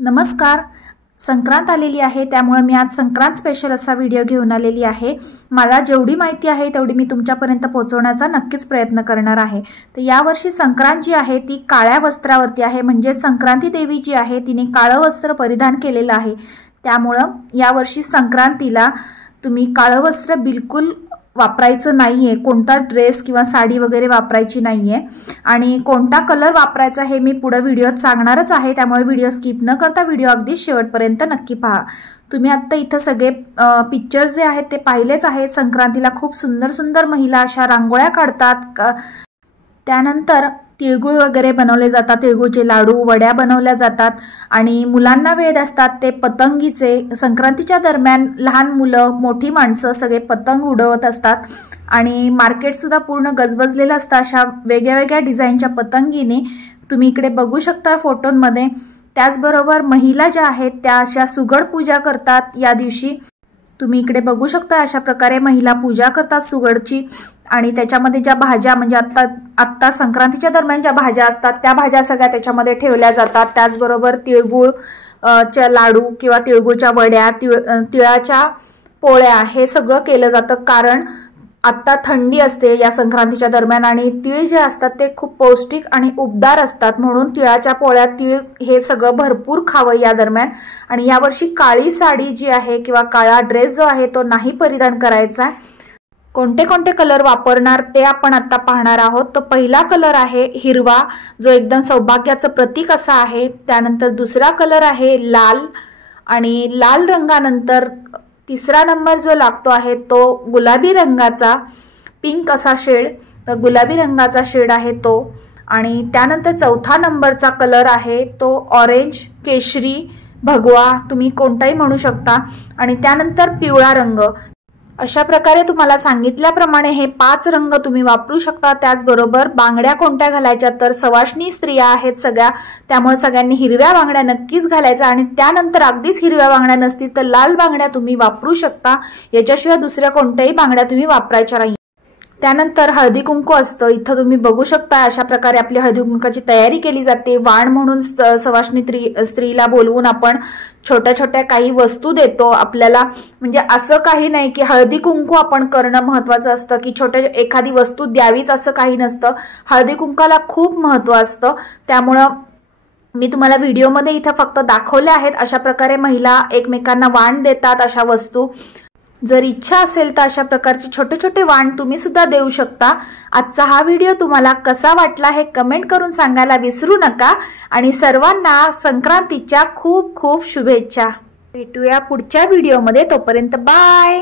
नमस्कार। संक्रांत आलेली आहे त्यामुळे मी आज संक्रांत स्पेशल असा व्हिडिओ घेऊन आलेली आहे। मला जेवढी माहिती आहे तेवढी मी तुमच्यापर्यंत पोहोचवण्याचा नक्कीच प्रयत्न करणार आहे। तर यावर्षी संक्रांत जी आहे ती काळ्या वस्त्रावरती आहे, म्हणजे संक्रांती देवी जी आहे तिने काळे वस्त्र परिधान केलेले आहे। त्यामुळे यावर्षी संक्रांतीला तुम्ही काळे वस्त्र बिलकुल वापरायचं नाहीये, कोणता ड्रेस किंवा साडी वगैरे वापरायची नाहीये आणि कोणता कलर वापरायचा हे मी पुढे व्हिडिओत सांगणारच आहे। त्यामुळे व्हिडिओ स्किप न करता व्हिडिओ अगदी शेवटपर्यंत नक्की पहा। तुम्ही आता इथे सगळे पिक्चर्स जे आहेत ते पाहिलेच आहेत। संक्रांतीला खूप सुंदर सुंदर महिला अशा रांगोळ्या काढतात, त्यानंतर तिळगुळ वगैरे बनवले जातात, तिळगुळचे लाडू वड्या बनवल्या जातात आणि मुलांना वेध असतात ते पतंगीचे। संक्रांतीच्या दरम्यान लहान मुलं मोठी माणसं सगळे पतंग उडवत असतात आणि मार्केट सुद्धा पूर्ण गजबजलेलं असतं अशा वेगवेगळ्या डिझाईनच्या पतंगीने तुम्ही इकडे बघू शकता फोटोंमध्ये। त्याचबरोबर महिला ज्या आहेत त्या अशा सुगड पूजा करतात या दिवशी। तुम्ही इकडे बघू शकता अशा प्रकारे महिला पूजा करतात सुगडची आणि त्याच्यामध्ये ज्या भाज्या म्हणजे आत्ता संक्रांतीच्या दरम्यान ज्या भाज्या असतात त्या भाज्या सगळ्या त्याच्यामध्ये ठेवल्या जातात। त्याचबरोबर तिळगुळ च्या लाडू किंवा तिळगुळच्या वड्या, तिळाच्या पोळ्या हे सगळं केलं जातं, कारण आत्ता थंडी असते या संक्रांतीच्या दरम्यान आणि तीळ जे असतात ते खूप पौष्टिक आणि उबदार असतात, म्हणून तिळाच्या पोळ्या तीळ हे सगळं भरपूर खावं या दरम्यान। आणि यावर्षी काळी साडी जी आहे किंवा काळा ड्रेस जो आहे तो नाही परिधान करायचा। कोणते कोणते कलर वापरणार ते आपण आता पाहणार आहोत। तो पहिला कलर आहे हिरवा, जो एकदम सौभाग्याचं प्रतीक असा आहे। त्यानंतर दुसरा कलर आहे लाल आणि लाल रंगानंतर तिसरा नंबर जो लागतो आहे तो गुलाबी रंगाचा, पिंक असा शेड, तर गुलाबी रंगाचा शेड आहे तो। आणि त्यानंतर चौथा नंबरचा कलर आहे तो ऑरेंज, केशरी, भगवा तुम्ही कोणताही म्हणू शकता। आणि त्यानंतर पिवळा रंग। अशा प्रकारे तुम्हाला सांगितल्याप्रमाणे हे 5 रंग तुम्ही वापरू शकता। त्याचबरोबर बांगड्या कोणत्या घालायच्या, तर सवाष्णी स्त्रिया आहेत सगळ्या, त्यामुळे सगळ्यांनी हिरव्या बांगड्या नक्कीच घालायच्या आणि त्यानंतर अगदीच हिरव्या बांगड्या नसतील तर लाल बांगड्या तुम्ही वापरू शकता। याच्याशिवाय दुसऱ्या कोणत्याही बांगड्या तुम्ही वापरायच्या नाही। त्यानंतर हळदी कुंकू असतं, इथं तुम्ही बघू शकता अशा प्रकारे आपली हळदी कुंकाची तयारी केली जाते। वाण म्हणून सवाष्णी स्त्रीला बोलवून आपण छोट्या छोट्या काही वस्तू देतो आपल्याला, म्हणजे असं काही नाही की हळदी कुंकू आपण करणं महत्वाचं असतं की छोट्या एखादी वस्तू द्यावीच असं काही नसतं। हळदी कुंकाला खूप महत्व असतं, त्यामुळं मी तुम्हाला व्हिडिओमध्ये इथं फक्त दाखवले आहेत। अशा प्रकारे महिला एकमेकांना वाण देतात अशा वस्तू। जर इच्छा असेल तर अशा प्रकारचे छोटे छोटे वाण तुम्ही सुद्धा देऊ शकता। आजचा हा व्हिडिओ तुम्हाला कसा वाटला हे कमेंट करून सांगायला विसरू नका आणि सर्वांना संक्रांतीच्या खूप खूप शुभेच्छा। भेटूया पुढच्या व्हिडिओमध्ये, तोपर्यंत बाय।